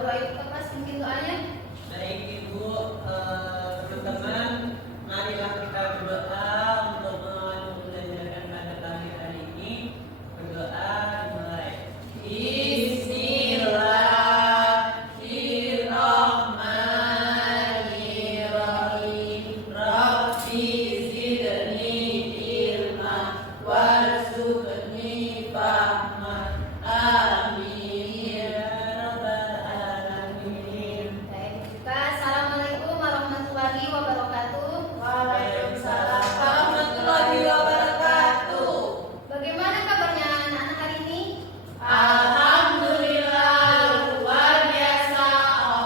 doa kita pas mungkin doanya. Baik Ibu, teman-teman, marilah kita berdoa untuk mengawali pembelajaran pada pagi hari ini. Berdoa dimulai. Bismillahirrahmanirrahim. Rabbi zidni ilma warzuqni fahma. Amin ya rabbal alamin. Baik, kita assalamualaikum warahmatullahi wabarakatuh. Waalaikumsalam warahmatullahi wabarakatuh. Bagaimana kabarnya anak-anak hari ini? Alhamdulillah luar biasa.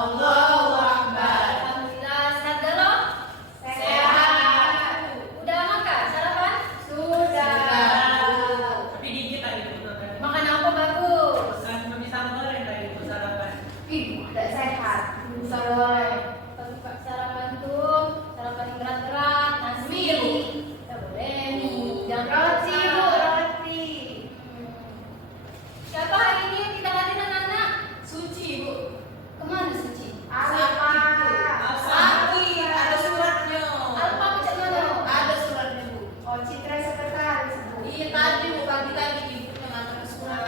Allahu Akbar. Alhamdulillah sehat dulu? Sehat. Udah makan sarapan? Sudah. Tapi dikit tadi Bu makan. Makan apa bagus? Makan pisang goreng tadi Bu sarapan. Ih, tidak sehat. Bisa boleh. Tapi Pak sarapan tuh sarapan yang berat-berat, nasi. Mie, Bu. Tidak boleh nih. Jangan roti, Bu, roti. Siapa hari ini yang tidak hadir anak-anak? Suci Bu. Kemana Suci? Sakti Bu. Sakti ada suratnya. Alpa macam mana? Ada suratnya Bu. Oh, Citra sekretaris, Bu. Iya tadi Bu pagi tadi Ibu mengantar surat.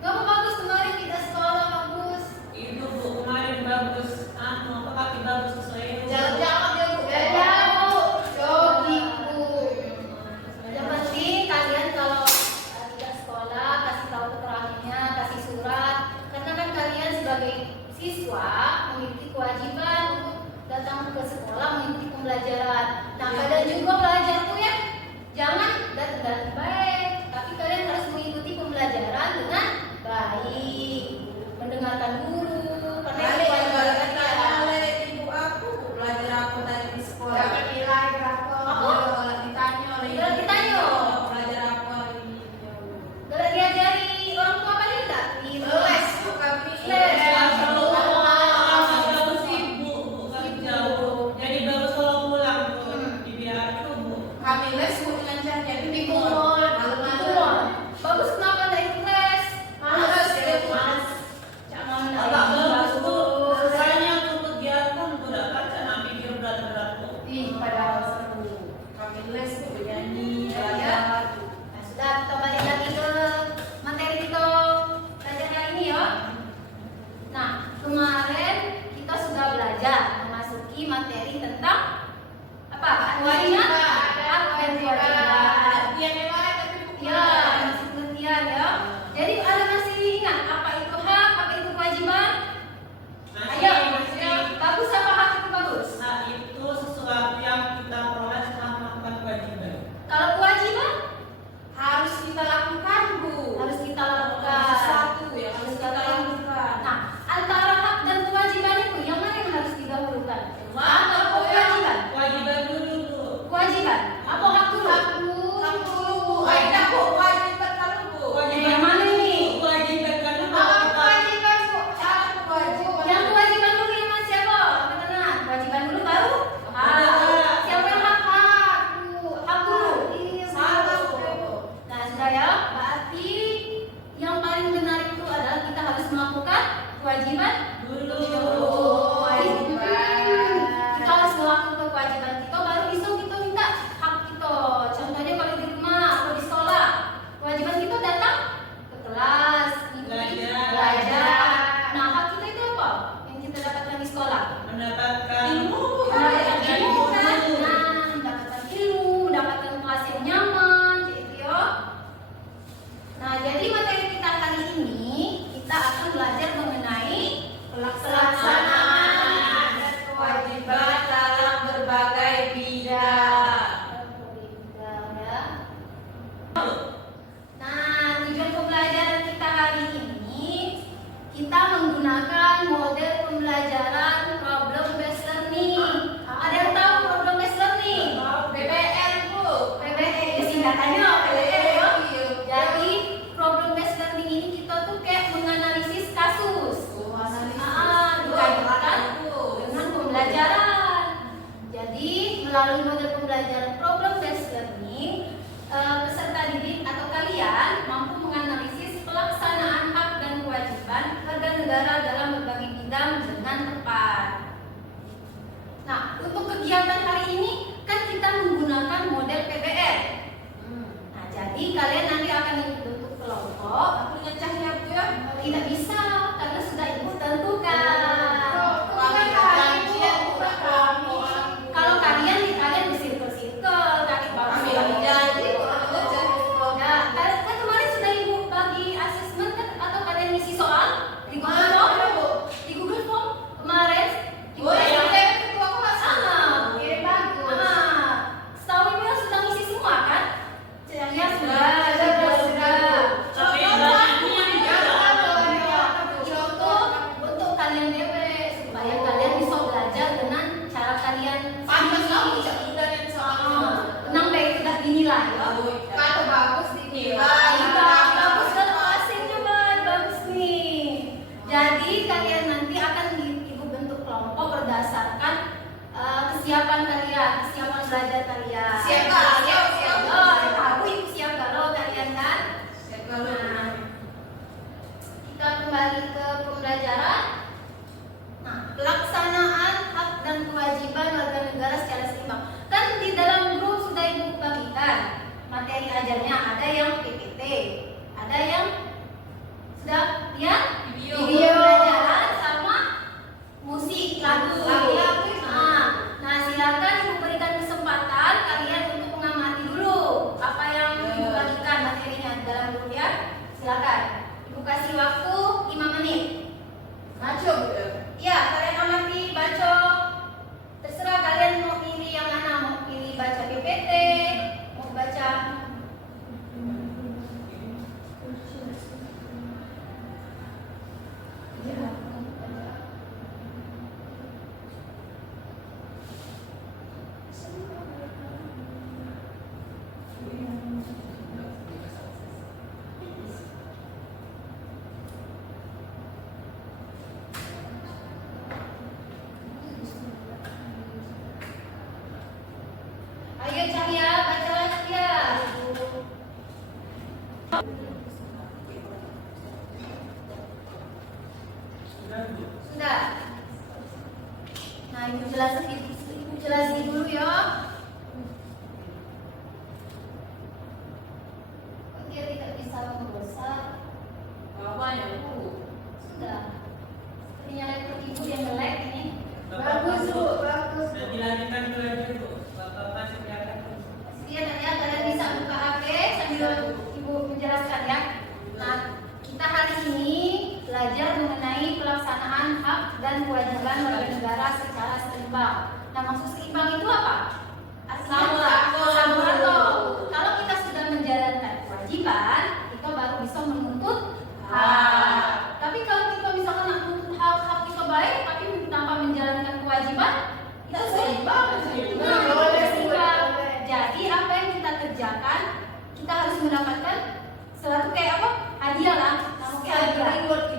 Kamu bagus kemarin kita sekolah bagus. Itu Bu kemarin bagus. Apa kaki bagus sesuai. Jalan-jalan ya Bu. Jalan Bu. Jogging Bu. Yang penting kalian kalau tidak sekolah kasih tahu keterangannya, kasih surat. Karena kan kalian sebagai siswa memiliki kewajiban untuk datang ke sekolah mengikuti pembelajaran. Nah kalian juga belajar tuh ya. Jangan datang baik, tapi kalian harus mengikuti pembelajaran dengan baik, mendengarkan guru. Karena itu kewajiban kalian. Ibu aku belajar apa tadi di sekolah. Dapat nilai berapa? Ditanya oleh Udah ditanya. belajar apa ini? Udah diajari orang tua kalian enggak? Les Bu kami. Les. Bagus Ibu, bukan jauh. Jadi bagus kalau pulang Bu. Dibiar tuh Bu. Kami les Bu dengan cara jadi Di kumon. Bagus kenapa enggak ikut les? Males ya, Bu. Males. Jangan Agak bagus Bu. bagus. Soalnya untuk kegiatan Bu dapat kan pikir berat-berat Bu. Ih, padahal seru. Kami les Bu bernyanyi, Ya. belajar. Nah, sudah kita balik lagi ke materi kita belajar hari ini ya. Nah, kemarin kita sudah belajar memasuki materi tentang apa? Kewajiban hak dan kewajiban. Latihan yang lain tapi Bu. Ya, masih pengertian ya. Jadi ada masih ingat apa itu hak, apa itu kewajiban? Ayo, bagus apa hak itu bagus? Hak itu sesuatu yang kita peroleh setelah melakukan kewajiban. Kalau kewajiban Harus kita lakukan Bu. harus kita lakukan. Sesuatu yang harus kita lakukan. Nah, antara hak dan kewajiban itu yang mana yang harus didahulukan? Mana Hak Bu atau ya? kewajiban? Kewajiban dulu Bu. Kewajiban. Apa hak dulu? Hak dulu Bu. Ayo Bu, kewajiban kan Bu. Yang mana ini? Kewajiban kan Bu. Kewajiban Bu. Kewajiban. Yang kewajiban dulu yang mana siapa? Teman-teman, kewajiban dulu baru hak. Siapa yang hak Bu? Hak dulu. Salah Bu. Nah, sudah ya. Berarti yang paling benar itu adalah kita harus melakukan kewajiban Dulu. Kita harus melakukan kewajiban kita baru bisa kita minta hak kita. Contohnya kalau di rumah atau di sekolah, kewajiban kita datang ke kelas, mengikuti belajar. Nah, hak kita itu apa? Yang kita dapatkan di sekolah. Mendapatkan Ilmu, mendapatkan ilmu kan? Nah, mendapatkan ilmu, mendapatkan kelas yang nyaman, gitu ya. Nah, jadi materi kita kali ini kita akan belajar mengenai pelaksanaan dan kewajiban dalam berbagai bidang. ya. Nah, tujuan pembelajaran kita hari ini kita menggunakan model pembelajaran problem based learning. Ada yang tahu problem based learning? BBL Bu. PBL singkatannya PBL ya. Jadi problem based learning ini kita tuh kayak menganalisis kasus. Dikaitkan dengan pembelajaran. Jadi melalui model pembelajaran problem based learning, peserta didik atau kalian mampu menganalisis pelaksanaan hak dan kewajiban warga negara sidang dengan tepat. Nah, untuk kegiatan hari ini kan kita menggunakan model PBL. Nah, jadi kalian nanti akan bentuk kelompok. Aku ngecek ya Bu ya. Tidak bisa karena sudah ibu tentukan. Kalau kalian bersirkel-sirkel, kaki bawah janji. Ya, kan kemarin sudah ibu bagi asesmen kan, atau kalian ngisi soal di Google Form? Di Google Form kemarin. Setahu ibu yang sudah ngisi semua kan? Ya sudah. Untuk kalian DP supaya kalian bisa belajar dengan cara kalian tenang baik sudah dinilai ya. Bagus kalau hasilnya bagus nih. Jadi kalian nanti akan ibu bentuk kelompok berdasarkan kesiapan kalian, kesiapan belajar kalian. Siap. Aku ibu siap kalau kalian kan. Nah, kita kembali ke pembelajaran. Nah, pelaksanaan hak dan kewajiban warga negara secara seimbang. Kan di dalam grup sudah ibu bagikan materi ajarnya, ada yang PPT, ada yang sudah ya video pembelajaran sama musik lagu. Nah, silakan ibu berikan kesempatan kalian untuk mengamati dulu apa yang ibu bagikan materinya di dalam grup ya. Silakan ibu kasih waktu 5 menit. Ya, kalian amati, baca. Terserah kalian mau pilih yang mana, mau pilih baca PPT, mau baca ayo Cahya, baca Cahya. Sudah. Nah, ibu jelasin dulu ya. Oke, tidak bisa membesar. Sudah. Sepertinya laptop ibu yang jelek ini. Bagus. Dan dilanjutkan dulu aja Bu. Bapak silakan. Sedia dan ya, kalian bisa buka HP sambil ibu menjelaskan ya. Nah, kita hari ini belajar mengenai pelaksanaan hak dan kewajiban warga negara secara seimbang. Nah, maksud seimbang itu apa? Samuratol. Kalau kita sudah menjalankan kewajiban, kita baru bisa menuntut hak. Tapi kalau kita misalkan nak menuntut hak kita baik, tapi tanpa menjalankan kewajiban, itu seimbang. Seimbang. Jadi apa yang kita kerjakan, kita harus mendapatkan sesuatu kayak apa? Hadiah lah.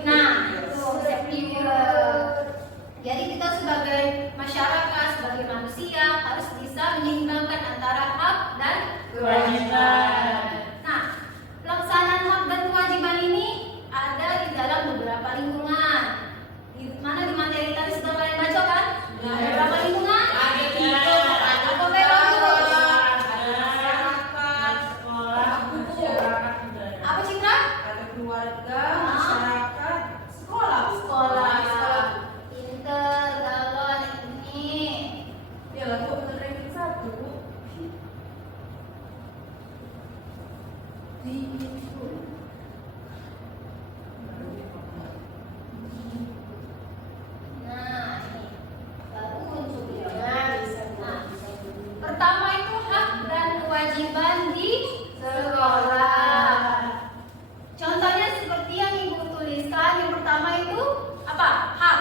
Nah, itu safety reward. Jadi kita sebagai masyarakat, sebagai manusia harus bisa menyeimbangkan antara hak dan kewajiban. Nah, pelaksanaan hak dan kewajiban ini ada di dalam beberapa lingkungan. Di mana di materi tadi sudah kalian baca kan? Beberapa lingkungan. Apa Apa Citra? Keluarga, masyarakat, sekolah. Pinter, galon ini. Ya lah, kok bener ranking 1 Bu? Nah, ini baru muncul ya. Nah, pertama itu hak dan kewajiban di sekolah. Contohnya seperti yang ibu tuliskan. Yang pertama itu apa? Hak.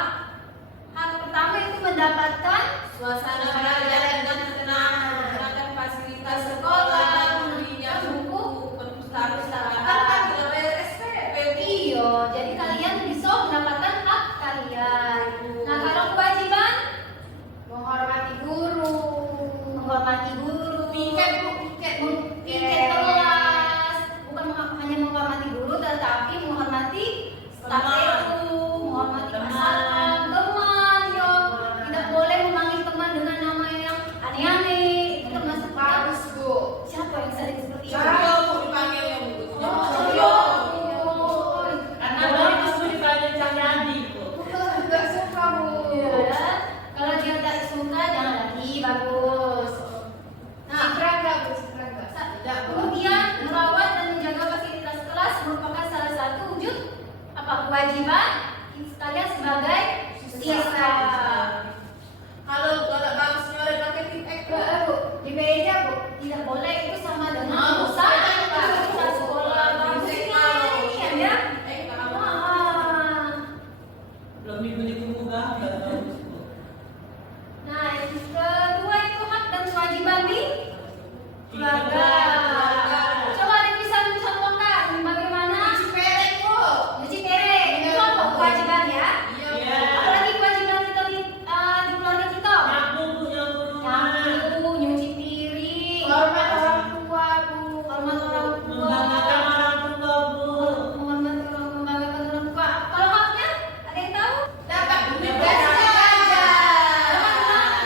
Hak pertama itu mendapatkan Suasana belajar dengan tenang, menggunakan fasilitas sekolah, membelinya buku, perpustakaan, tidak bayar SPP. Iya, jadi kalian bisa mendapatkan hak kalian. Nah, kalau kewajiban menghormati guru, piket kelas, bukan hanya menghormati guru, tetapi menghormati staf TU, menghormati pasangan, suka jangan lagi, bagus. Nah, kemudian merawat dan menjaga fasilitas kelas merupakan salah satu wujud apa kewajiban kalian sebagai siswa. Kalau bagus nyoret pakai tip X Bu, di meja Bu, tidak boleh itu sama dengan usaha fasilitas sekolah bagusnya ini ya. belum dibeli buku gambar bagus Bu. Nah, yang kedua itu hak dan kewajiban di keluarga. Coba ada bisa mencontohkan bagaimana Cuci piring Bu. nyuci piring itu apa kewajiban ya? Iya. Apalagi kewajiban kita di keluarga kita. Nyapu Bu, nyapu rumah. Nyapu, nyuci piring, Hormat orang tua Bu, hormat orang tua. Membanggakan orang tua Bu. Membanggakan orang tua. Kalau haknya ada yang tahu? Dapat duit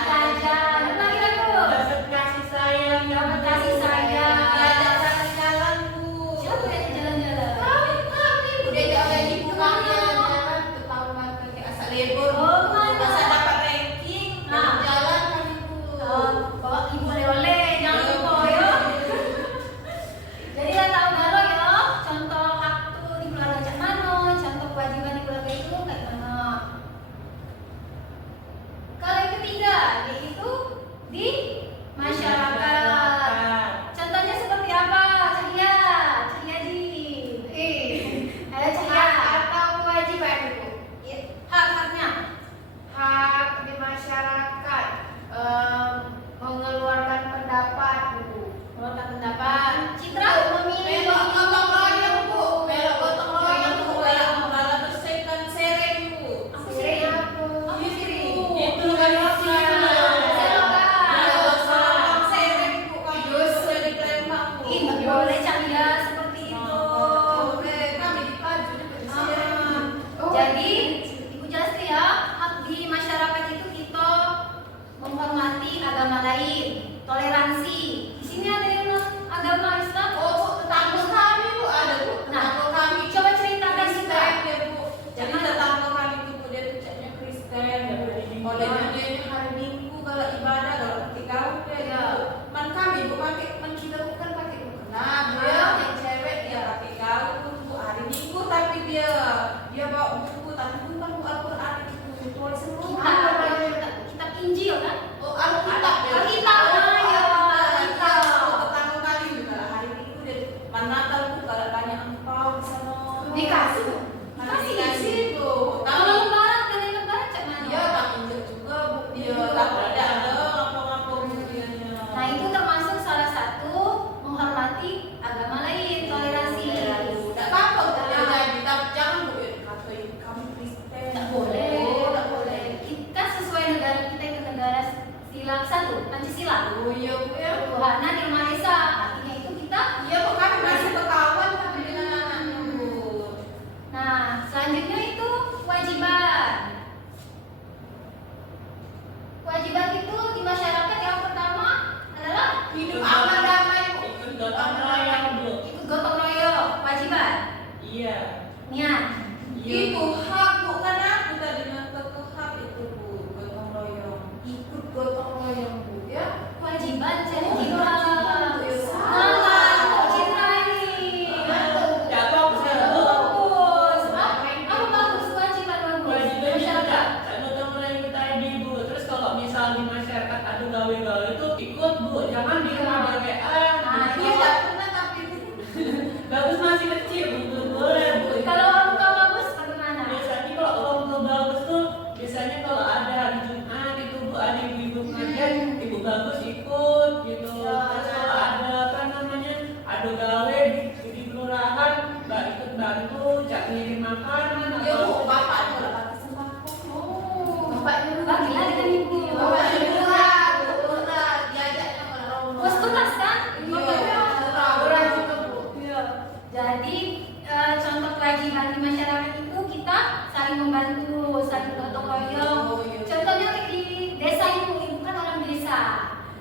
Jajan. Lagi lagi Bu. dapat kasih sayang, Dapat kasih sayang. diajak jalan-jalan Bu. Siapa yang jalan-jalan? Kami udah jalan di pulang jalan-jalan ketahuan pakai asal libur. Oh, kemana? Masa dapat ranking, Nah. jalan kami Bu. Bawa ibu oleh-oleh, jangan lupa ya. Jadi lah tahu baru ya, contoh hak tuh di keluarga cak mano, contoh kewajiban di keluarga itu kayak mana. Kalau yang ketiga yaitu di masyarakat. Contohnya seperti apa? Cahya, Cahya di. Ada Cahya. Atau kewajiban Bu, Hak-haknya. hak di masyarakat, mengeluarkan pendapat Bu, Mengeluarkan pendapat. Citra memilih. Melok gotong royong Bu, melok gotong royong Bu, kalau bersihkan sereng Bu. Aku sering sering. aku Aku sering. Itu kan Selokan. sereng Bu, kardus dari Palembang Bu. Ih, nggak boleh Cahya seperti itu. Oke, kami di Paju di sereng. Jadi, Ibu jelaskan ya, hak di masyarakat itu kita menghormati agama lain, toleransi. Di sini ada yang agama Islam. Oh Bu, tetangga kami Bu ada Bu, tetangga kami. Coba ceritakan Kristen juga. ya Bu. Jadi tetangga kami itu Bu, dia tuh caknya Kristen. Olehnya dia ini hari Minggu kalau ibadah, kalau ketika udah Ya. Man kami Bu pakai, man kita bukan pakai mukena. Dia yang cewek dia pakai gaun Bu hari Minggu, tapi dia bawa buku, tapi bukan buku Al-Quran itu tulis semua. Kitab Injil kan? Oh, Alkitab ya. Alkitab, ya. Alkitab. Tetangga kami juga hari Minggu dia man Natal Bu kalau tanya engkau di sana. Dikasih, Bu. Dikasih Bu. Kalau lebaran, kalian lebaran cak mana? Dia tak injek juga Bu. Dia tak ada ngapa-ngapa Bu dia. Nah, itu termasuk salah satu menghormati agama lain, toleransi. Tak apa Bu dia jadi, tapi jangan Bu ya dikatain kamu Kristen. Tak boleh. Oh, tak boleh. Kita sesuai negara kita itu negara sila satu, Pancasila. Oh iya Bu ya. Ketuhanan yang Maha Esa. Artinya itu kita. Iya Bu, kami masih berkawan tapi dengan anaknya Bu. Nah, selanjutnya itu kewajiban. Kewajiban itu di masyarakat yang pertama adalah Hidup aman damai Bu. Ikut gotong royong Bu. ikut gotong royong. Kewajiban. Iya. Niat. Itu hak Bu, kan aku tadi nonton ke hak itu Bu, gotong royong. Ikut gotong royong Bu ya. Kewajiban saya Citra. Sama. Nah, Citra ini. Ya bagus ya Bu. Bagus. Apa bagus kewajiban bagus? Kewajiban Masyarakat. kita gotong royong kita ini Bu. Terus kalau misal di masyarakat ada gawe-gawe itu ikut Bu. Jangan di rumah gawean. Nah, Dia tak pernah tapi Bagus masih kecil Bu. Tuh, boleh Bu. Kalau orang tua bagus bagaimana? Biasanya kalau orang tua bagus tuh biasanya kalau ada hari Jumat itu Bu ada ibu-ibu pengajian, ibu bagus ikut gitu. Terus kalau ada apa namanya ada gawe di kelurahan mbak ikut bantu cak ngirim makanan dia Bu, atau bapak juga pakai sembako. Oh, Bagilah dengan ibu. bapak murah, Bu, murah. Diajaknya orang rumah. Bos tugas kan? Iya, murah juga Bu. Iya. Jadi contoh kewajiban di masyarakat itu kita saling membantu, saling gotong royong. Oh, iya. Contohnya di desa itu, ibu kan orang desa.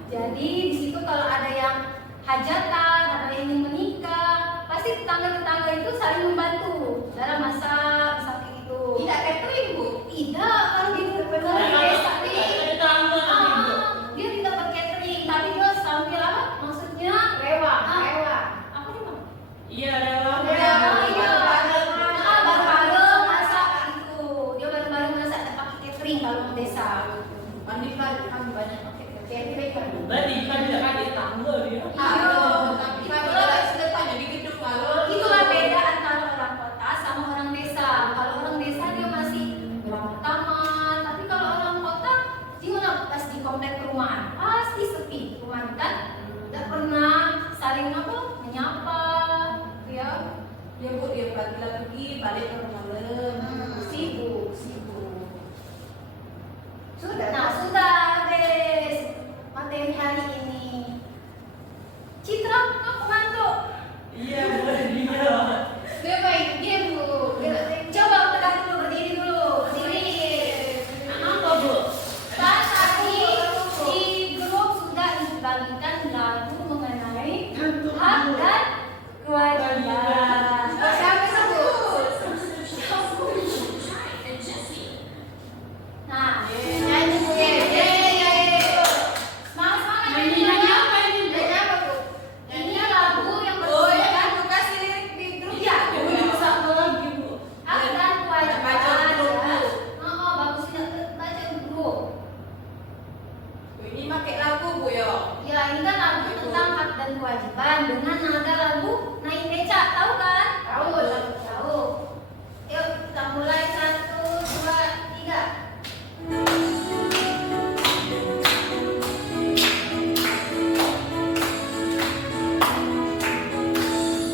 Jadi di situ kalau ada yang hajatan, ada yang ingin menikah, pasti tetangga-tetangga itu saling membantu dalam masak, seperti itu. Tidak catering Bu. Tidak, kalau di desa ini. tetangga sering kalau desa. Mandi kan banyak pakai Jadi kan. Berarti kan tidak ada tangga dia. tapi kan kita sudah tanya di gedung kalau Itulah beda antara orang kota sama orang desa. Kalau orang desa dia masih pulang ke taman, tapi kalau orang kota gimana pas di komplek perumahan pasti sepi perumahan kan, tidak pernah saling apa menyapa, ya. ya bu dia pergi balik ke rumah malam Sibuk. Sudah. Nah sudah habis materi hari ini. Citra, kamu ngantuk? Iya, dia. Dia main game bu. Coba tegak dulu, berdiri dulu. Berdiri. Apa, Bu? Kan tadi di grup sudah dibagikan lagu mengenai hak dan kewajiban. Siapa itu? Nah, Nyanyi Bu. semangat Nyanyi apa ini, Bu? Nyanyi apa Bu? Ini lagu yang oh ya bertujuan aku kasih lirik di grup Iya. Bu, bisa apa lagi, Bu? hak dan kewajiban. Baca dulu, Ya. Bu. Oh, bagusnya baca dulu. ini pakai lagu bu yo Ya, ini kan lagu tentang hak dan kewajiban dengan nada lagu naik beca, tahu kan? Tahu. Tahu. Yuk, kita mulai 1, 2, 3.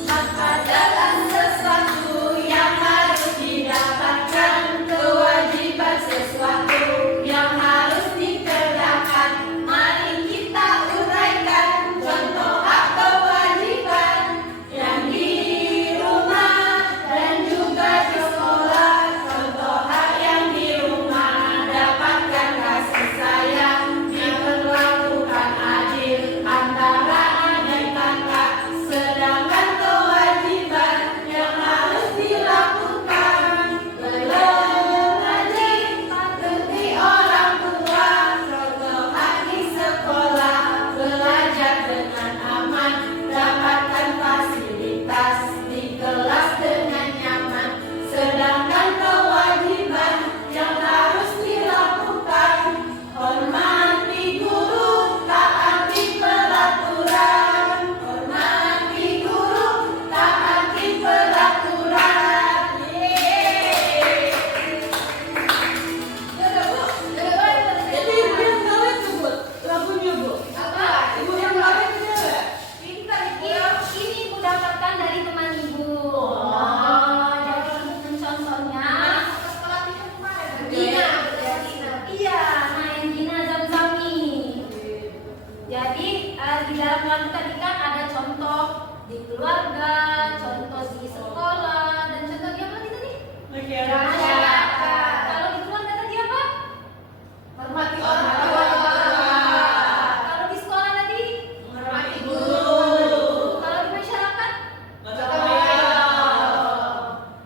hak adalah sesuatu yang harus didapatkan kewajiban sesuatu yang harus dikerjakan mari kita uraikan contoh hak kewajiban yang di rumah dan juga di sekolah contoh hak yang di rumah dapatkan kasih sayang diperlakukan adil antara adik kakak sedangkan kewajiban yang harus dilakukan belum lagi patuhi orang tua contoh hak di sekolah belajar dengan aman dapatkan fasilitas di kelas dengan nyaman sedangkan kewajiban yang harus dilakukan hormati guru taati peraturan hormati guru taati peraturan yeay udah bu Jadi ibu yang gawe tuh, Bu. Lagunya, Bu. Apa? Ibu yang gawe tuh dia. pintar Ini ibu dapatkan dari teman ibu. Oh. Jadi ibu mencontohnya. pelatihan kemarin Gina, iya, nah yang Gina Zamzami. Jadi di dalam lagu tadi kan ada contoh di keluarga, contoh di sekolah, dan contoh di apa lagi tadi? Masyarakat. Kalau di keluarga tadi apa? Hormati orang tua. Kalau di sekolah tadi? Hormati Guru. Kalau di masyarakat?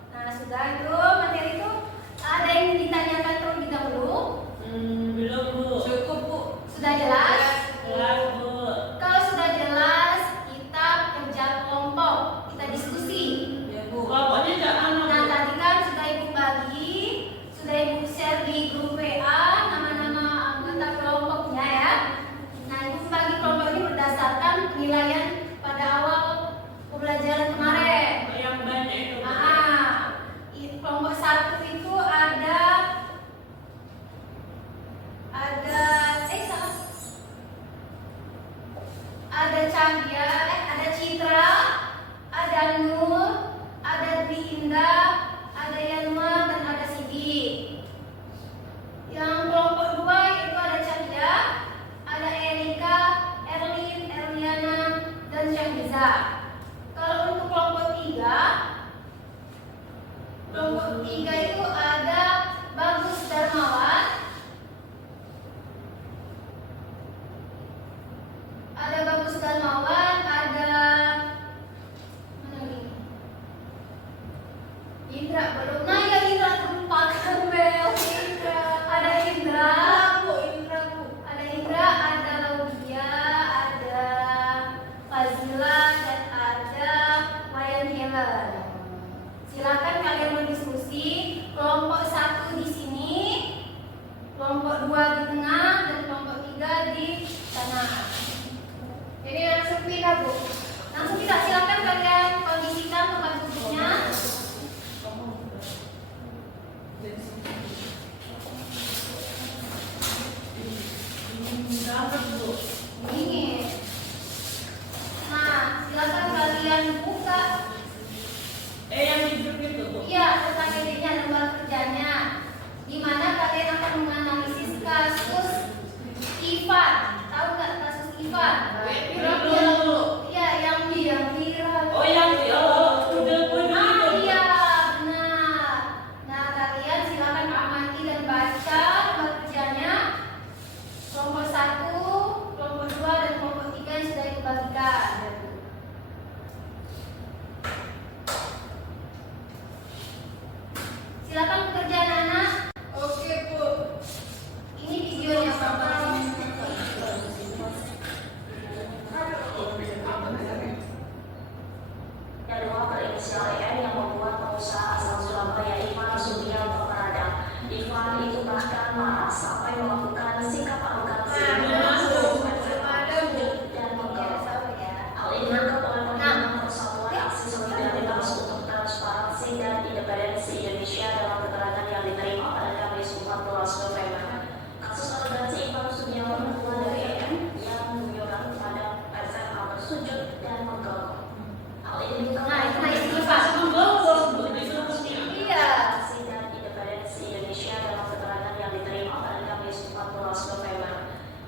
Nah sudah itu materi itu. Ada yang ditanyakan terlebih dahulu? Belum, Bu. cukup bu Sudah jelas? Jelas, Bu. Kalau sudah jelas, kita kerja kelompok. 2 di tengah dan kelompok 3 di tengah. Ini langsung pindah, Bu. Langsung kita silakan kalian kondisikan tempat duduknya. Dingin. Nah, silakan kalian buka. Yang hidup itu, Bu. Iya, tentang idenya lembar kerjanya. Di mana kalian akan menganalisis kasus Ivan. Tahu nggak kasus Ivan? Iya, yang viral. Oh, yang udah Iya, benar. Nah, kalian silakan amati dan baca lembar kerjanya. Kelompok 1, kelompok 2, dan kelompok 3 yang sudah dibagikan. Silakan bekerja anak-anak. Oke, Bu. Ini videonya Bapak. Kedua berinisial EN yang membuat pengusaha asal Surabaya Ivan Sugianto meradang. Ivan itu bahkan marah sampai melakukan sikap arogansi dan menggolong. Hal ini dianggap oleh Pembina Persatuan Aksi Solidaritas untuk Transparansi dan Independensi Indonesia dalam keterangan yang diterima pada Kamis 14 November. Kasus arogansi Ivan Sugianto bermula dari EN yang menunjukkan kepada SMA bersujud dan menggolong. Hal ini Nah, itu Pak. Iya. Aksi dan Independensi Indonesia dalam keterangan yang diterima pada Kamis 14 November.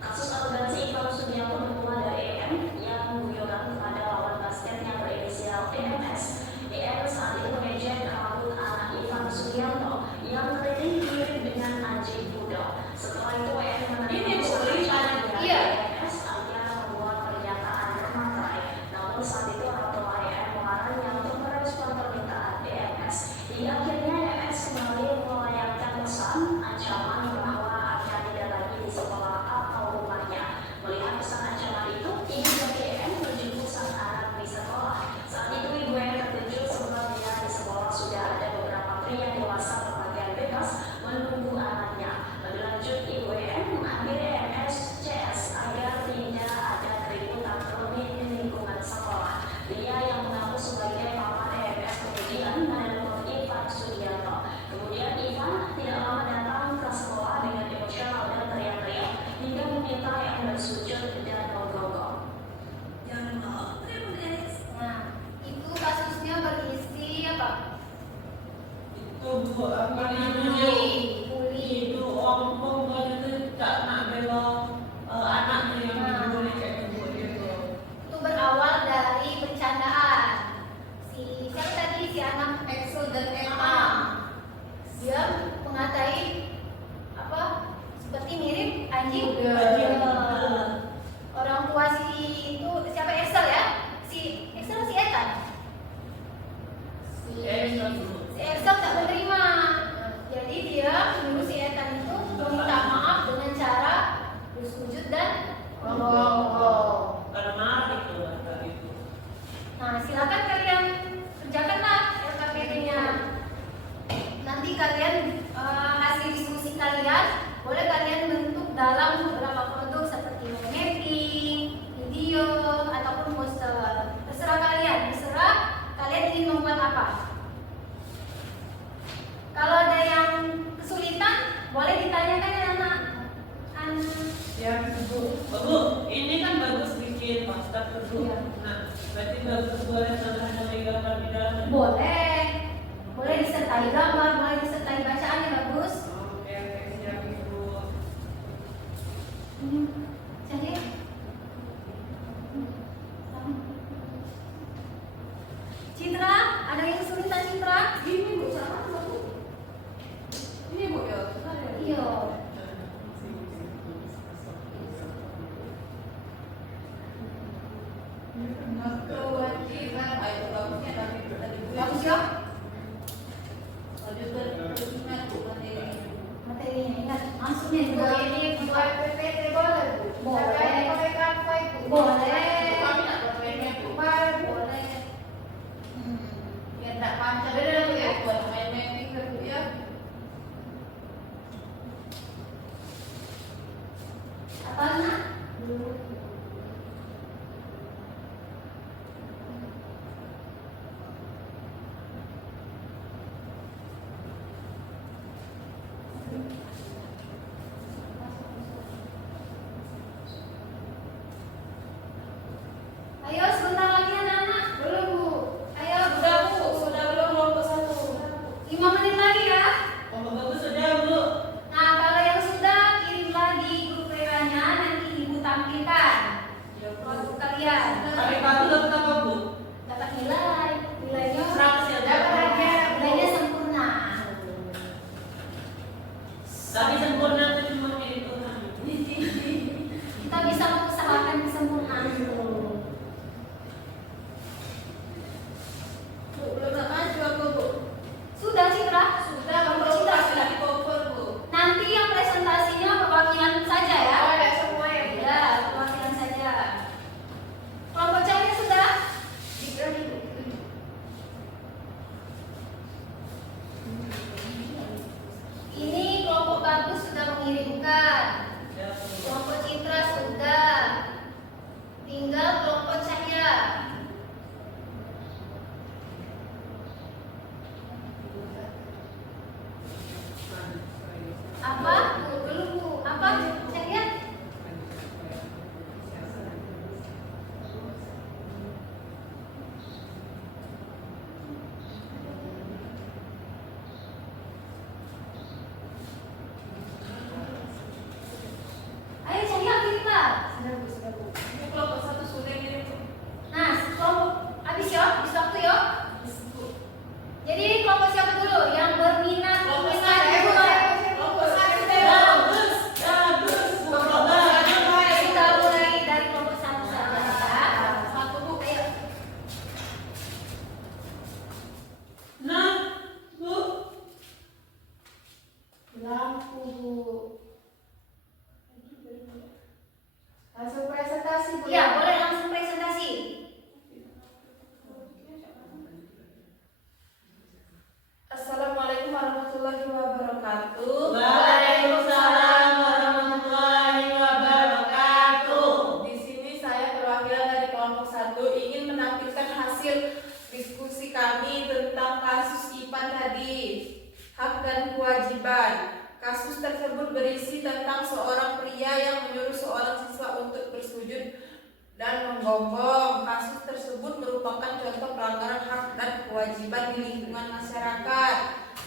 Kasus arogansi Ivan Sugianto bermula dari EM yang menunjukkan kepada lawan basket yang berinisial EMS. EM saat itu mengejek rambut anak Ivan Sugianto yang keriting mirip dengan anjing poodle. Setelah itu EM menerima Iya. EMS agar membuat pernyataan kematerai. Namun saat itu orang tua EM melarangnya untuk merespon permintaan EMS. Hingga akhirnya EMS kembali melayangkan pesan ancaman bahwa akan didatangi di sekolah atau rumahnya. Melihat pesan ancaman itu, ibu dari EM menjemput sang anak di sekolah. Saat itu ibu EM terkejut sebab dia di sekolah sudah ada beberapa pria dewasa berpakaian bebas menunggu anaknya. Lebih lanjut, ibu EM mengambil EMS CS agar tidak ada keributan terlebih di lingkungan sekolah. Dia yang mengaku sebagai paman EMS kemudian menelpon Ivan Sugianto. Kemudian Ivan tidak lama datang ke sekolah dengan emosional dan teriak-teriak hingga meminta yang bersujud dan menggonggong. Nah, itu kasusnya berisi apa? Itu Bu, apa namanya? Bully. Itu ompong kan itu tak nak bela anaknya yang dibully kayak gitu. Itu berawal dari bercandaan. Siapa tadi si anak Excel dan Emma. Ah, dia mengatai apa? Seperti mirip anjing. Anjing. Orang tua si itu siapa Excel ya? Si Excel si Ethan. Si Excel tak menerima. Jadi dia menyuruh si Ethan itu meminta maaf dengan cara bersujud dan menggonggong. Karena marah itu tadi itu. Nah, silakan kalian kerjakanlah LKPD-nya. Nanti kalian hasil diskusi kalian boleh kalian bentuk dalam beberapa produk seperti mapping, video, ataupun poster. Terserah kalian, terserah kalian ingin membuat apa. Kalau ada yang kesulitan, boleh ditanyakan ya anak. Ya, Bu. Bu, ini kan bagus bikin poster tuh. Iya. Nah, berarti bagus boleh tambahkan lagi gambar di dalamnya. Boleh, boleh disertai gambar, boleh disertai bacaannya bagus. Oke, siap Ibu. Jadi, Citra, ada yang kesulitan Citra? Ini Bu, sama Bu. Ini Bu ya. Iya. Kewajiban, ayo bagusnya tapi tadi Bu. Bagus ya? Lanjut ke ingat Bu materi. Materinya ingat, maksudnya juga ini Buat PPT boleh, Bu. Boleh. Pakai Canva itu. Boleh. Kami nak bermainnya Bu. boleh. Ya tak panjang beda Bu ya. Buat main-main juga Bu ya. Apa nak? Ayo sebentar lagi anak-anak. Belum Bu. Ayo Sudah Bu, sudah belum kelompok 1? 5 menit lagi ya. Kalau bagus sudah bu. Nah, kalau yang sudah kirimlah di grup WA-nya, nanti Ibu tampilkan Ya Bu. waktu kalian. Hari Sabtu dapat apa bu? Dapat nilai, nilainya 100 ya. Dapat hadiah Bu. nilainya sempurna. Tapi sempurna itu cuma itu. Kita bisa mengusahakan kesempurnaan itu. Bu, belum nak maju aku Bu. Sudah Citra? Sudah, Kelompok belum Citra kasih sudah. di kompor Bu. Nanti yang presentasinya perwakilan saja ya. Oh, ada semua ya Bu. Ya, perwakilan saja. Kelompok Cahaya sudah? Diberi Bu. Ini kelompok Bagus sudah mengirimkan. Kelompok Citra sudah. Tinggal kelompok Cahaya. Apa? Belum Bu. Apa? Cahaya? Ayo Cahaya kirimlah. Sudah Bu, sudah Bu. Ini kelompok 1 sudah ini Bu. Nah, kelompok habis ya, habis waktu ya. Jadi kelompok siapa dulu yang berminat? Kelompok Berminat saya, itu, Bu. Kelompok 1 deh. Bagus, bagus. Kita mulai dari kelompok satu saja ya. 1 Bu. Ayo. Nah, bu. Lampu Bu. Langsung presentasi Bu. Ya, boleh langsung presentasi. Assalamualaikum warahmatullahi wabarakatuh. Waalaikumsalam warahmatullahi wabarakatuh. Di sini saya perwakilan dari kelompok 1 ingin menampilkan hasil diskusi kami tentang kasus IPA tadi, hak dan kewajiban. Kasus tersebut berisi tentang seorang pria yang menyuruh seorang siswa untuk bersujud dan menggonggong. Kasus tersebut merupakan contoh pelanggaran hak dan kewajiban di lingkungan masyarakat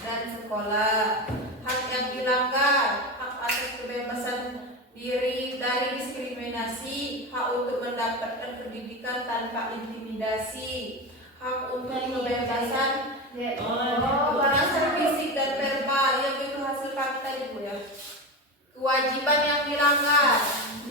dan sekolah. Hak yang dilanggar, hak atas kebebasan diri dari diskriminasi, hak untuk mendapatkan pendidikan tanpa intimidasi, hak untuk kebebasan bahasa fisik dan verbal, yang itu hasil kami tadi Bu ya. Kewajiban yang dilanggar,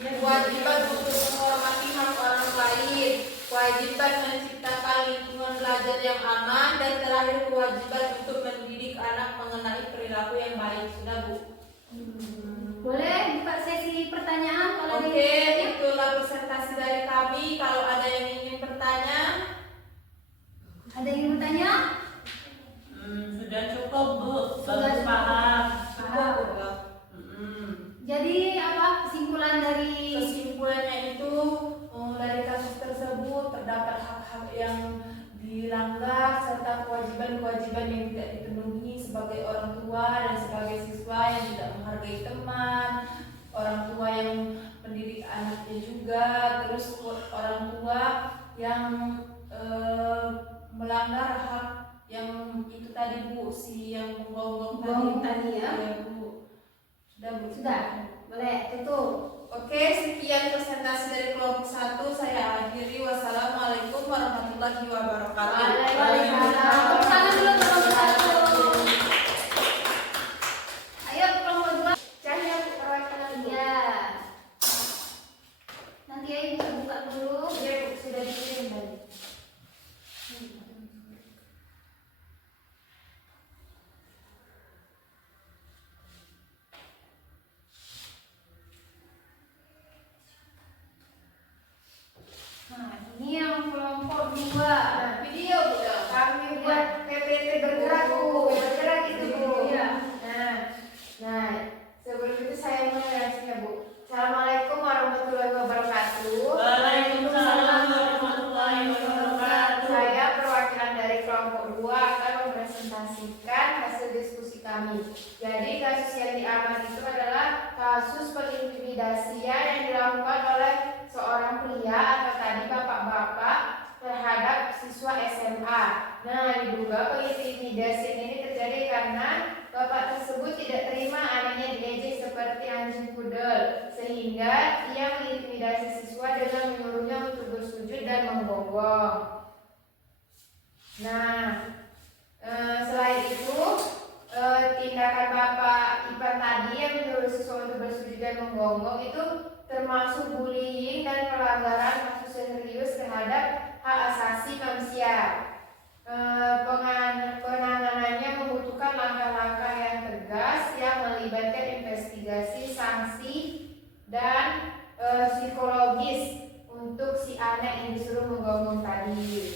kewajiban untuk menghormati hak orang lain, kewajiban menciptakan lingkungan belajar yang aman, dan terakhir kewajiban untuk mendidik anak mengenai perilaku yang baik. Sudah Bu. Boleh buka sesi pertanyaan kalau Oke, itulah presentasi dari kami. Kalau ada yang ingin bertanya, ada yang bertanya? Sudah cukup bu. Sudah Bagus paham. Paham. Jadi apa kesimpulan dari Kesimpulannya itu dari kasus tersebut terdapat hak-hak yang dilanggar serta kewajiban-kewajiban yang tidak dipenuhi sebagai orang tua dan sebagai siswa yang tidak menghargai teman, orang tua yang mendidik anaknya juga, terus orang tua yang melanggar hak yang itu tadi Bu, si yang menggonggong tadi ya? Ya, Bu. Sudah Bu. Sudah. Boleh tutup. Oke, sekian presentasi dari kelompok 1. Saya akhiri. Wassalamualaikum warahmatullahi wabarakatuh. Waalaikumsalam. Tepuk tangan dulu untuk kelompok satu. Ayo kelompok 2. Cahaya Bu, perwakilan Bu. Iya. Nanti ya Ibu buka dulu. Iya Bu, sudah dikirim tadi. Nah, ini yang kelompok 2. Nah, video Bu ya. Kami buat PPT bergerak Bu, bergerak itu Bu. Iya. Nah, sebelum itu saya mulai reaksinya Bu. Assalamualaikum warahmatullahi wabarakatuh. Waalaikumsalam warahmatullahi wabarakatuh. Saya perwakilan dari kelompok 2 akan mempresentasikan hasil diskusi kami. Jadi kasus yang diamati itu adalah kasus pengintimidasian yang dilakukan oleh seorang pria atau tadi bapak-bapak terhadap siswa SMA. Nah, diduga pengintimidasian ini terjadi karena bapak tersebut tidak terima anaknya diejek seperti anjing pudel, sehingga ia mengintimidasi siswa dengan menyuruhnya untuk bersujud dan menggonggong. Nah, selain itu, tindakan Bapak Ipan tadi yang menyuruh siswa untuk bersujud dan menggonggong itu termasuk bullying dan pelanggaran kasus serius terhadap hak asasi manusia. Penanganannya membutuhkan langkah-langkah yang tegas yang melibatkan investigasi, sanksi, dan psikologis untuk si anak yang disuruh menggonggong tadi.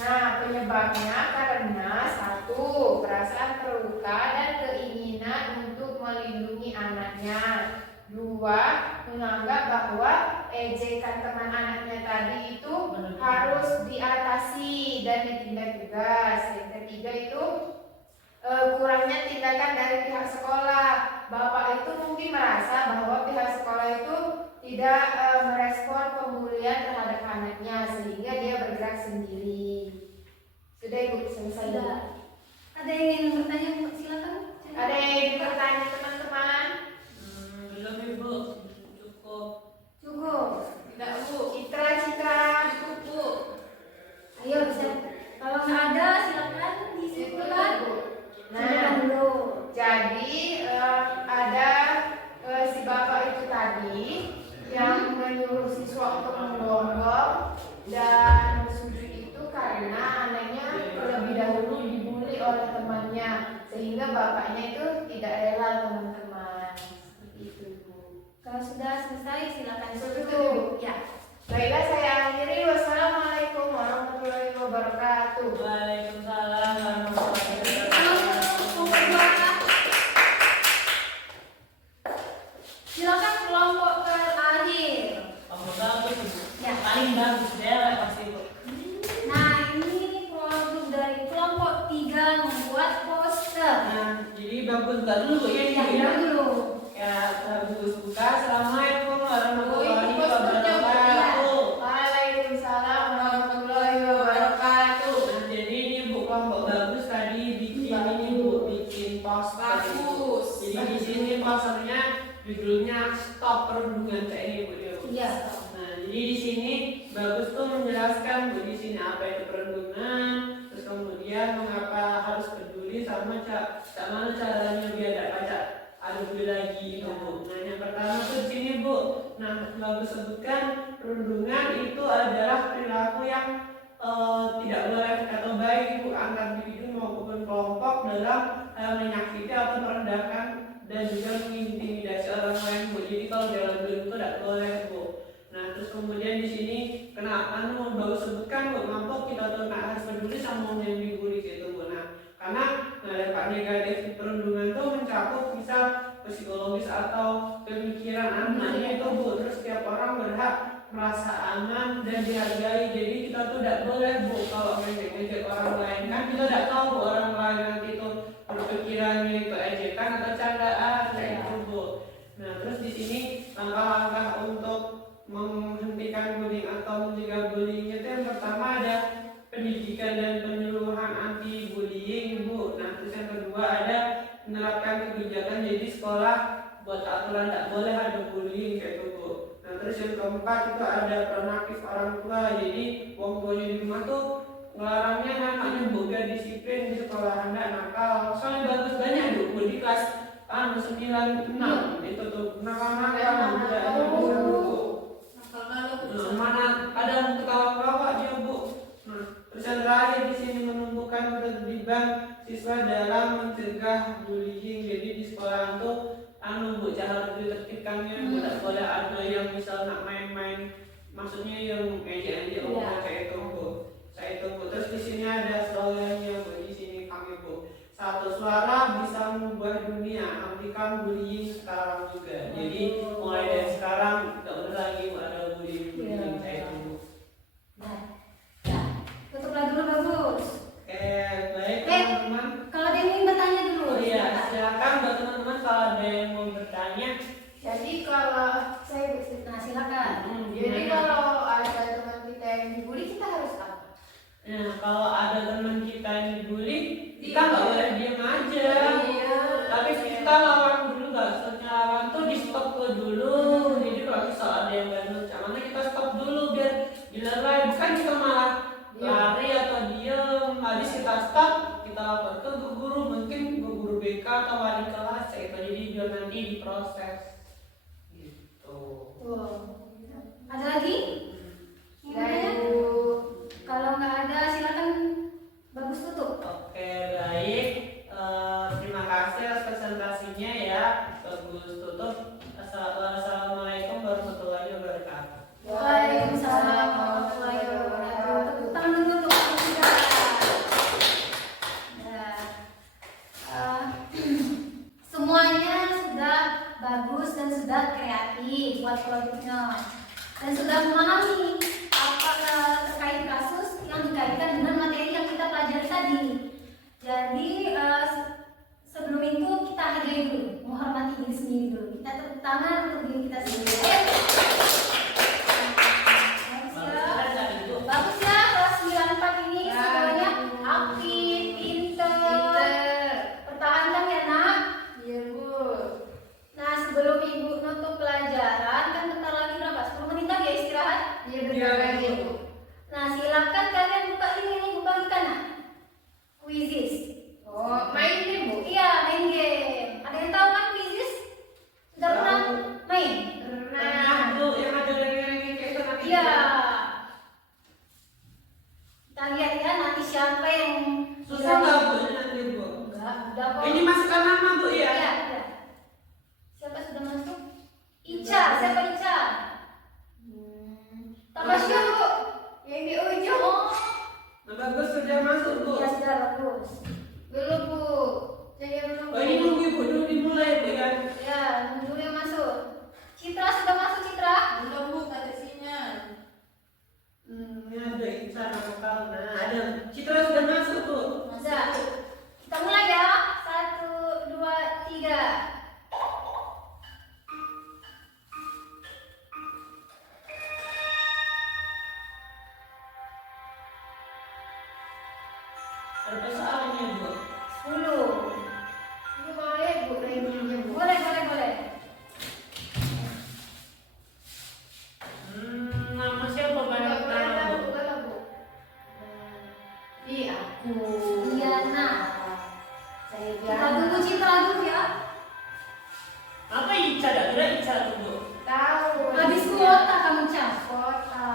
Nah, penyebabnya karena 1. Perasaan terluka dan keinginan untuk melindungi anaknya. 2. Menganggap bahwa ejekan teman anaknya tadi itu harus diatasi dan ditindak tegas. Yang ketiga itu kurangnya tindakan dari pihak sekolah. Bapak itu mungkin merasa bahwa pihak sekolah itu tidak merespon pembulian terhadap anaknya sehingga dia bergerak sendiri. Sudah Ibu, selesai. Sudah. Ada yang ingin bertanya, Bu? Silakan. Ada yang ingin bertanya teman-teman? Belum Ibu, cukup. Cukup. Tidak, Bu. Citra. Cukup, Bu. Ayo bisa. Kalau nggak ada, silakan disimpulkan. Nah, jadi ada si bapak itu tadi yang menyuruh siswa untuk menggonggong dan bersujud itu karena anaknya terlebih dahulu dibully oleh temannya, sehingga bapaknya itu tidak rela, teman-teman. Seperti itu, Bu. Kalau sudah selesai, silakan Betul. tutup. Ya. Baiklah, saya akhiri. Wassalamualaikum warahmatullahi wabarakatuh. Waalaikumsalam warahmatullahi wabarakatuh. Silakan kelompok terakhir. Kamu bagus Ibu. Ya. Paling bagus dewek pasti Ibu. Nah, ini produk dari kelompok 3 membuat poster. Nah, jadi bagus buka dulu ya Ya, Ibu ya. dulu. Ya, bagus buka. Assalamualaikum warahmatullahi Oh, ini posternya, Bu. wabarakatuh. Waalaikumsalam warahmatullahi wabarakatuh. Nah, jadi ini Bu kelompok bagus tadi bikin ini Bu, bikin poster. Bagus. Jadi di sini posternya judulnya Stop Perundungan kayak ini Bu ya, Bu. Iya. Nah, jadi di sini bagus tuh menjelaskan Bu di sini apa itu perundungan, terus kemudian mengapa harus peduli sama mana caranya biar tidak ada bully lagi itu Bu. Nah, yang pertama tuh di sini Bu. Nah, bagus sebutkan perundungan itu adalah perilaku yang tidak boleh atau baik Bu antar individu maupun kelompok dalam menyakiti atau merendahkan dan juga mengintimidasi orang lain Bu. Jadi kalau dalam bullying itu tidak boleh Bu. Nah, terus kemudian di sini kenapa bagus sebutkan Bu, kenapa kita tuh harus peduli sama yang dibully gitu Bu. Nah, karena dampak negatif perundungan itu mencakup bisa psikologis atau pemikiran anaknya itu Bu. Terus setiap orang berhak merasa aman dan dihargai. Jadi kita tuh tidak boleh Bu kalau ngejek orang lain, kan kita tidak tahu Bu, orang lain nanti itu berpikirannya itu ejekan atau candaan kayak itu Bu. Nah, terus di sini langkah-langkah untuk menghentikan bullying atau mencegah bullying itu yang pertama ada pendidikan dan penyuluhan anti bullying Bu. Nah, terus yang kedua ada menerapkan kebijakan jadi sekolah buat aturan tidak boleh ada bullying kayak itu Bu. Nah, terus yang keempat itu ada peran aktif orang tua. Jadi wong tuanya di rumah tuh ngelarangnya anaknya boga disiplin di sekolah, nggak nakal. Soalnya bagus banyak Bu di kelas 9-6 itu tuh nakal-nakal udah ada Bu. Nah, mana ada ketawa-ketawa dia Bu. Nah, terus yang terakhir di sini menumbuhkan keterlibatan siswa dalam mencegah bullying. Jadi di sekolah itu Bu cara ditertibkannya Bu, tidak boleh ada yang misal nak main-main, maksudnya yang ejek-ejek kayak itu Bu. Saya itu Bu. Terus di sini ada slogannya Bu, di sini kami Bu. Satu suara bisa mengubah dunia, hentikan bullying sekarang juga. Jadi mulai dari silakan. Jadi kalau ada teman kita yang dibully kita harus apa? Nah, kalau ada teman kita yang dibully, kita nggak boleh diam aja. Iya. Tapi kita lawan dulu, nggak usah lawan tuh di stop dulu. Jadi kalau misal ada yang bantu caranya kita stop dulu biar dilerai. Bukan kita malah lari atau diem. Habis kita stop, kita lapor ke guru, mungkin ke guru BK atau wali kelas gitu. Jadi biar nanti diproses. Gitu. Tuh. Ada lagi? Yang Dan lainnya? Bu, Kalau nggak ada silakan Bagus tutup. Oke, baik. Terima kasih atas presentasinya ya. Bagus tutup. Assalamualaikum warahmatullahi wabarakatuh. Waalaikumsalam warahmatullahi wabarakatuh. Tepuk tangan dulu untuk Bagus juga. Nah, semuanya sudah bagus dan sudah kreatif buat produknya dan sudah memahami apa terkait kasus yang dikaitkan dengan materi yang kita pelajari tadi. Jadi sebelum itu kita hargai dulu, menghormati diri sendiri dulu. Kita tepuk tangan untuk diri kita sendiri. Bagus ya, kelas 94 ini semuanya aktif, pinter, pertahankan ya nak. iya Bu. Nah sebelum ibu nutup pelajaran kan bentar lagi berapa? 10 menit lagi ya istirahat. Iya benar lagi Bu. Nah silakan kalian buka ini buka ikan nak. Quizzes. Oh, main nih Bu. Iya main game. Ada yang tahu kan quizzes? Sudah pernah main? Pernah. Tuh yang ada rengeng-rengeng kayak itu nanti. Iya. Kita lihat ya nanti siapa yang Susah nggak Bu ini nanti Bu? Enggak, udah kok. Ini masukkan nama Bu ya? Iya, iya. Siapa sudah masuk? Ica, siapa Ica? Tamasya Bu. Yang di ujung. Oh, Nah, Bagus sudah masuk Bu. ya sudah bagus. Belum Bu. Saya belum. Oh ini nunggu Ibu dulu dimulai Bu ya? Ya, dulu yang masuk. Citra sudah masuk Citra? Belum Bu, katanya. Ini ada Insan lokal. Nah ada Citra sudah masuk Bu. Sudah. Kita mulai ya. 1, 2, 3. Ada soalnya Bu. 10. Ini boleh Bu, rankingnya Bu. Boleh, boleh, boleh. Nama siapa banyak nama Bu? Boleh Bu. Di aku. Diana. Saya Kita Diana. tunggu Citra dulu ya. Apa Ica? Ada Ica tuh Bu. Tahu. Habis kuota kamu Cak. Kota.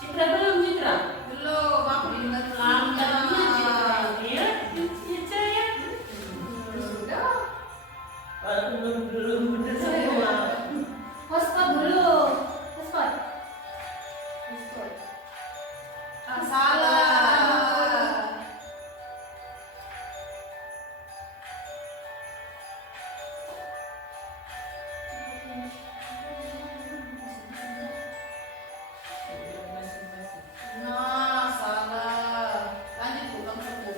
Citra belum Citra? Belum, aku didengar Lambatnya Citra ya? Ica ya? Sudah. Belum bener semua. Hotspot dulu. Hotspot. Ah, salah. Nah, salah. Lanjut Bu, kamu sebut.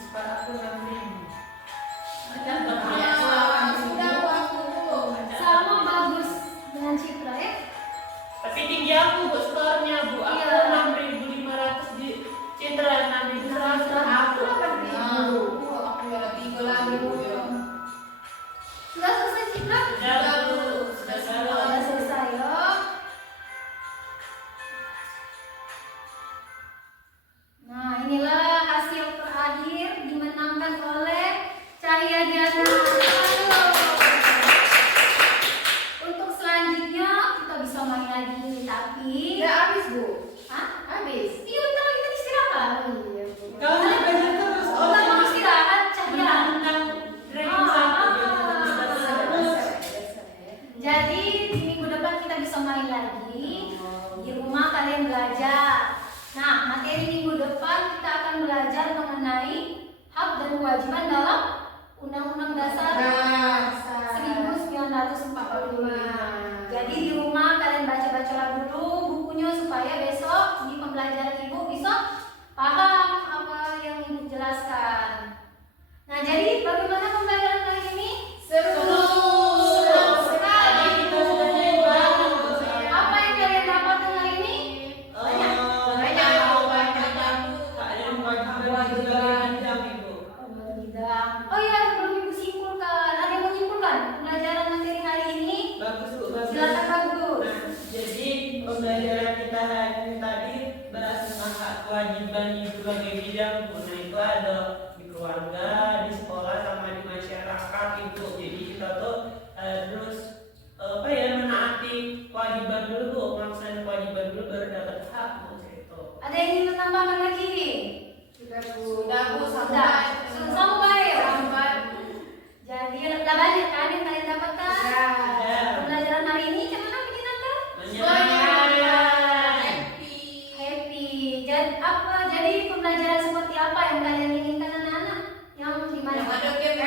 Sekarang aku nanti. Ah, sudah Bu, aku Bu. Sama bagus dengan Citra ya. Tapi tinggi aku Bu skornya Bu. Aku Iya. 6.500 di Citra 6.100. Aku Nah, Bu, aku ada 3 lagi Bu ya. Sudah selesai Citra? Sudah Bu. Sudah Sudah selesai ya. Nah inilah hasil terakhir dimenangkan oleh Cahya Diana. Halo. Untuk selanjutnya kita bisa main lagi tapi Udah habis Bu. Hah? Habis. Iya bentar lagi kita istirahat. Iya Bu. Kau juga terus. Oh, nggak mau istirahat Cahya. Menang ranking 1 Jadi di minggu depan kita bisa main lagi. Di rumah kalian belajar. Nah, materi minggu depan kita akan belajar mengenai hak dan kewajiban dalam Undang-Undang Dasar 1945. Jadi di rumah kalian baca-baca dulu bukunya supaya besok di pembelajaran ibu bisa paham apa yang ibu jelaskan. Nah kewajiban bidang Ibu. Bidang. Oh iya, belum Ibu simpulkan. Ada yang mau simpulkan pembelajaran materi hari ini? Bagus Bu, bagus. Silakan bagus. Nah, jadi pembelajaran kita hari ini tadi bahas tentang hak kewajiban ibu sebagai bidang Bu. Nah itu ada di keluarga, di sekolah, sama di masyarakat Ibu. Jadi kita tuh harus menaati kewajiban dulu Bu, melaksanakan kewajiban dulu baru dapat hak Bu. Gitu. Ada yang ingin menambahkan lagi? Sudah Bu. Sudah Bu, Sudah. Sampai. Sampai. Jadi udah banyak kan yang kalian dapatkan? Sudah. Pembelajaran hari ini gimana bikin Anda? Menyenangkan. Happy. Jadi pembelajaran seperti apa yang kalian inginkan anak-anak? Yang di mana? Yang ada game,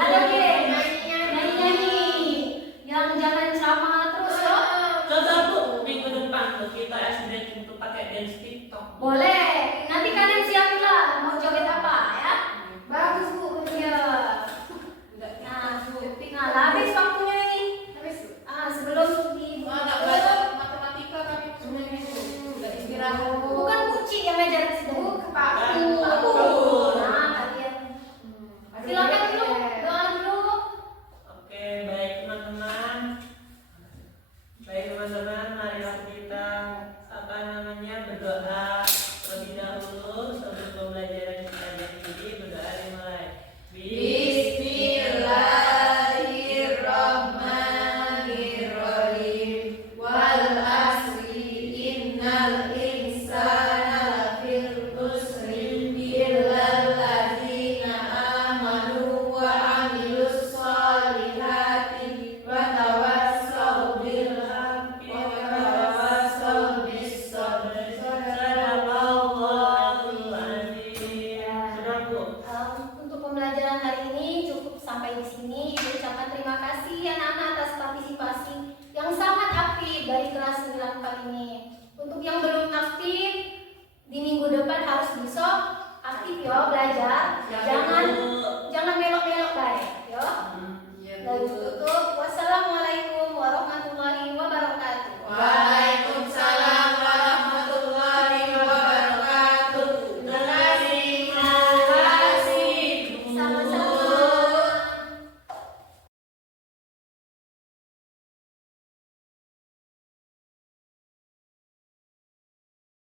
Ada game. Nyanyi-nyanyi. Yang jangan ceramah terus loh. Coba Bu, minggu depan tuh kita SD untuk pakai dance TikTok. Boleh. Nanti kalian siapin lah mau joget apa ya? Bagus Bu. Iya. Nah, habis waktunya ini. Habis. Sebelum di Nggak belajar matematika kami sebenarnya Bu. Nggak istirahat Bu. bukan kunci yang ngajar di sini. Paku. Nah, kalian silakan dulu, doa dulu. Oke, baik teman-teman. Baik teman-teman, marilah kita berdoa terlebih dahulu sebelum pembelajaran kita hari ini. Berdoa dimulai. Bismillahirrahmanirrahim. Wal asri innal insana lafil khusri illal ladzina amanu wa amilus solihati wa tawassaw bil haqqi wa tawassaw bis sabri. Sadaqallahul azim. Sudah Bu. Untuk pembelajaran hari ini cukup sampai di sini. Ibu ucapkan terima kasih anak-anak atas partisipasi yang sangat aktif dari kelas 9 ini. Untuk yang belum aktif, di minggu depan harus besok aktif ya belajar.